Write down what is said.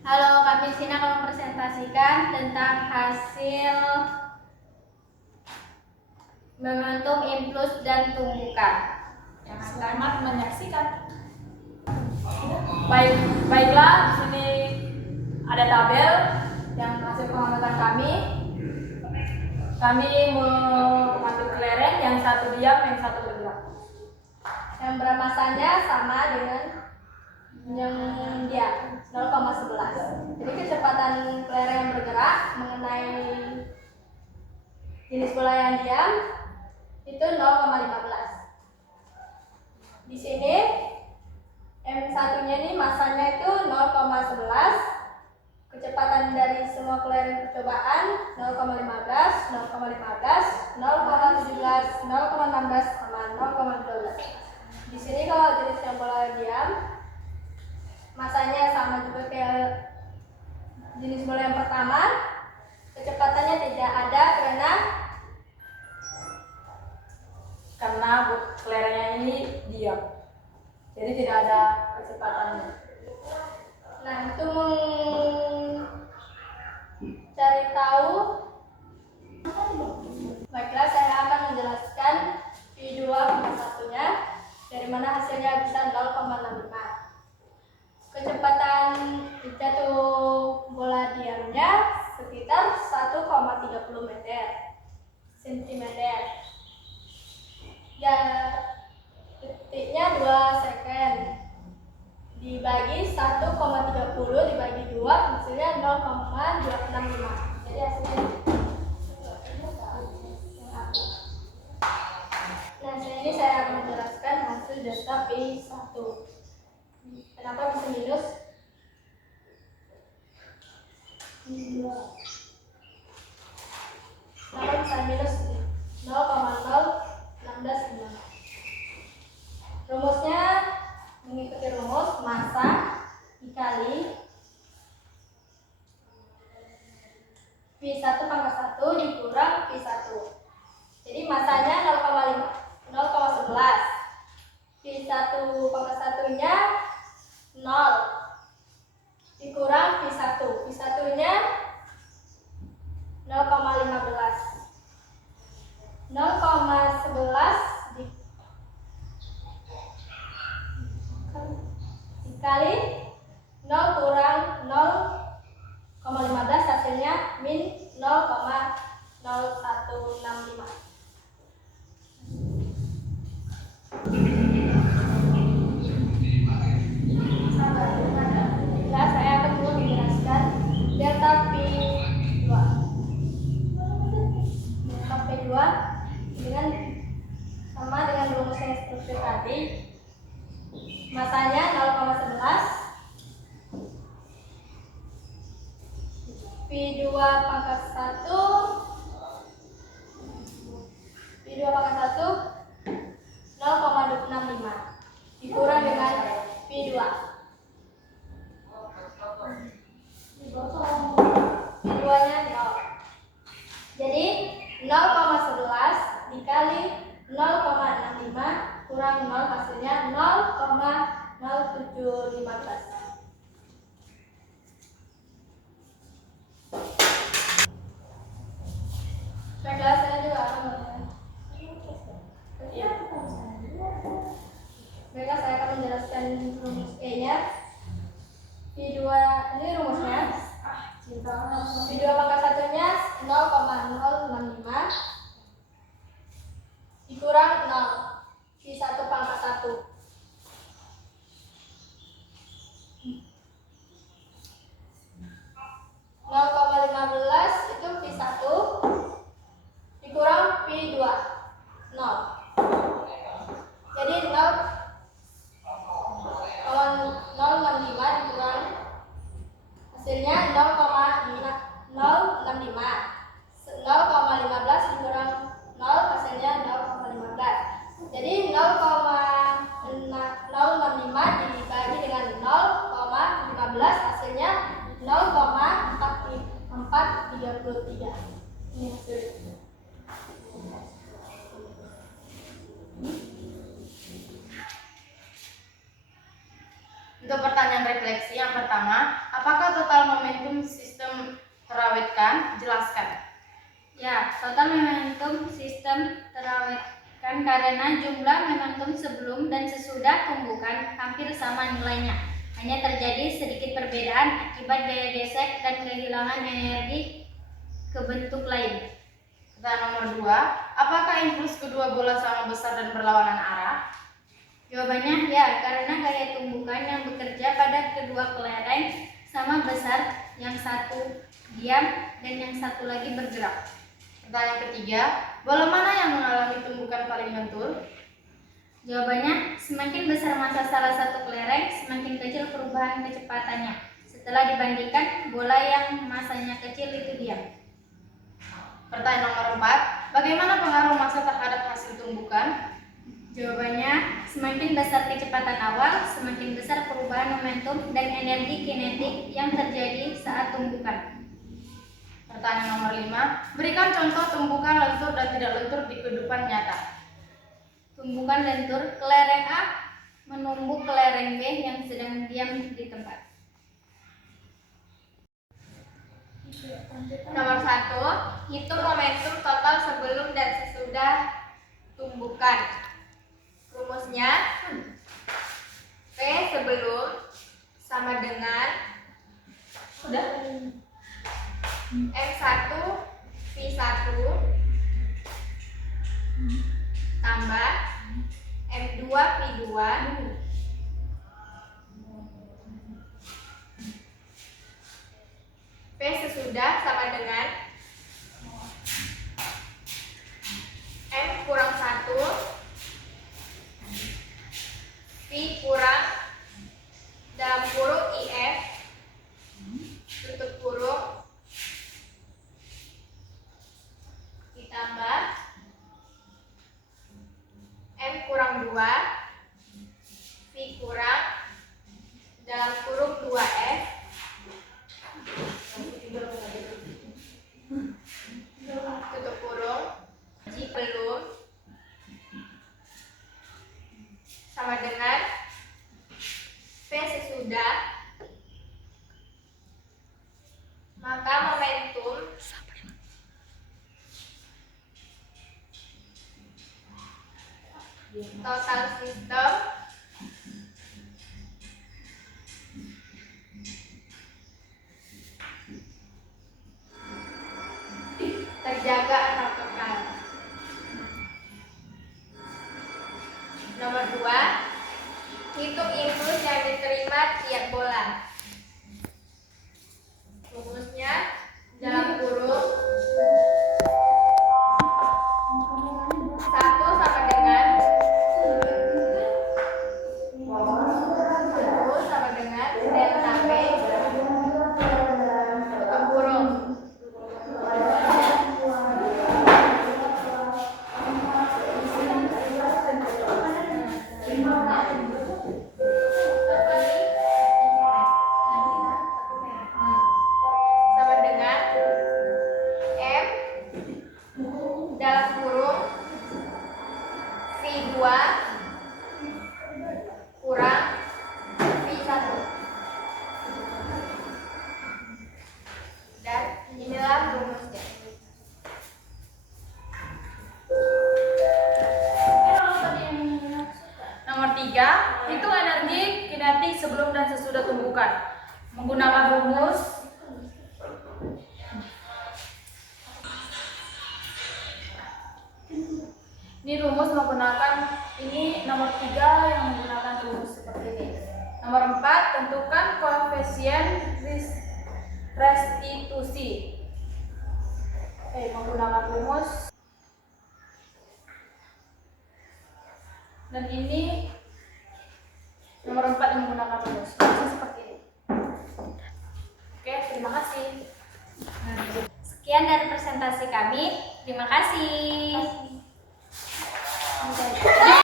Halo, kami di sini akan mempresentasikan tentang hasil momentum impuls dan tumbukan. Selamat menyaksikan. Baiklah, di sini ada tabel yang hasil pengamatan kami. Kami mengambil kelereng, yang satu diam, yang satu bergerak. Yang bermasanya sama dengan yang dia 0,11. Jadi kecepatan kelereng yang bergerak mengenai jenis bola yang diam itu 0,15. Di sini M1-nya ini masanya itu 0,11. Kecepatan dari semua kelereng percobaan 0,15, 0,15, 0,17, 0,16 sama 0,12. Di sini kalau jenisnya bola diam, masanya sama juga kayak jenis bola yang pertama. Kecepatannya tidak ada karena kelerengnya ini diam, jadi tidak ada kecepatannya. Nah, itu mencari tahu. Baiklah, saya akan menjelaskan V2 satunya, dari mana hasilnya bisa 0,65. Kecepatan jatuh bola diamnya sekitar 1,30 meter cm. Ya, detiknya 2 second. Dibagi 1,30 dibagi 2 hasilnya 0,265. Jadi hasilnya. Nah, ini saya akan menjelaskan hasil data P1. Kenapa bisa minus? Kenapa bisa minus 0,016. Rumusnya mengikuti rumus massa dikali V1 pangkat 1 dikurang V1. Jadi masanya 0,11. V1 pangkat 1-nya 0 dikurang V1. V1-nya 0,15. 0,11 dikali 0 kurang 0,15 hasilnya min 0,0165. Nah, saya akan dulu menjelaskan delta P2. Delta P2 dengan sama dengan rumusnya seperti tadi. Masanya 0,11. V2 pangkat 1 0,265 dikurang dengan V2. V2-nya 0. Jadi 0,11 dikali 0,65 kurang 0 hasilnya 0,0715. Baiklah, saya juga akan menjelaskan rumus E-nya. V2 ini rumusnya. V2 pangkat 1-nya 0,065 dikurang 0 V1 pangkat 1. 0,15 itu V1 dikurang V2 0. Jadi 0,065 dikurang hasilnya 0,065. 0,15 dikurang 0 hasilnya 0,15. Jadi 0,065 dibagi dengan 0,15 hasilnya 0,4433. Ini hasilnya. Untuk pertanyaan refleksi yang pertama, Apakah total momentum sistem terawetkan? Jelaskan. Ya, total momentum sistem terawetkan karena jumlah momentum sebelum dan sesudah tumbukan hampir sama nilainya. Hanya terjadi sedikit perbedaan akibat gaya gesek dan kehilangan energi ke bentuk lain. Pertanyaan nomor 2, apakah impuls kedua bola sama besar dan berlawanan arah? Jawabannya ya, karena gaya tumbukan yang bekerja pada kedua kelereng sama besar, yang satu diam dan yang satu lagi bergerak. Pertanyaan ketiga, bola mana yang mengalami tumbukan paling lentur? Jawabannya, semakin besar massa salah satu kelereng, semakin kecil perubahan kecepatannya. Setelah dibandingkan, bola yang massanya kecil itu diam. Pertanyaan nomor 4, bagaimana pengaruh massa terhadap hasil tumbukan? Jawabannya, semakin besar kecepatan awal, semakin besar perubahan momentum dan energi kinetik yang terjadi saat tumbukan. Pertanyaan nomor 5, berikan contoh tumbukan lentur dan tidak lentur di kehidupan nyata. Tumbukan lentur, kelereng A menumbuk kelereng B yang sedang diam di tempat. Nomor 1, hitung momentum total sebelum dan sesudah tumbukan. Rumusnya, P sebelum sama dengan M1 V1 tambah M2 V2 P sesudah sama dengan M kurang 1 V kurang dalam kurung IF tutup kurung ditambah M kurang 2 V kurang dalam kurung 2F tutup kurung J belum sama dengan P sesudah, maka momentum total sistem terjaga atau kekal. Nomor 2, hitung impuls yang diterima tiap bola. Rumusnya dalam kurung 1 sama dengan 1 sama dengan delta P tutup kurung sama dengan M dalam kurung V2 kurang V1. Dan inilah rumusnya. Nomor 3, hitung energi kinetik sebelum dan sesudah tumbukan. Menggunakan rumus ini nomor 3 yang menggunakan rumus seperti ini. Nomor 4, tentukan koefisien restitusi. Menggunakan rumus. Dan ini nomor 4 yang menggunakan rumus. Rumusnya seperti ini. Oke, terima kasih. Sekian dari presentasi kami. Terima kasih.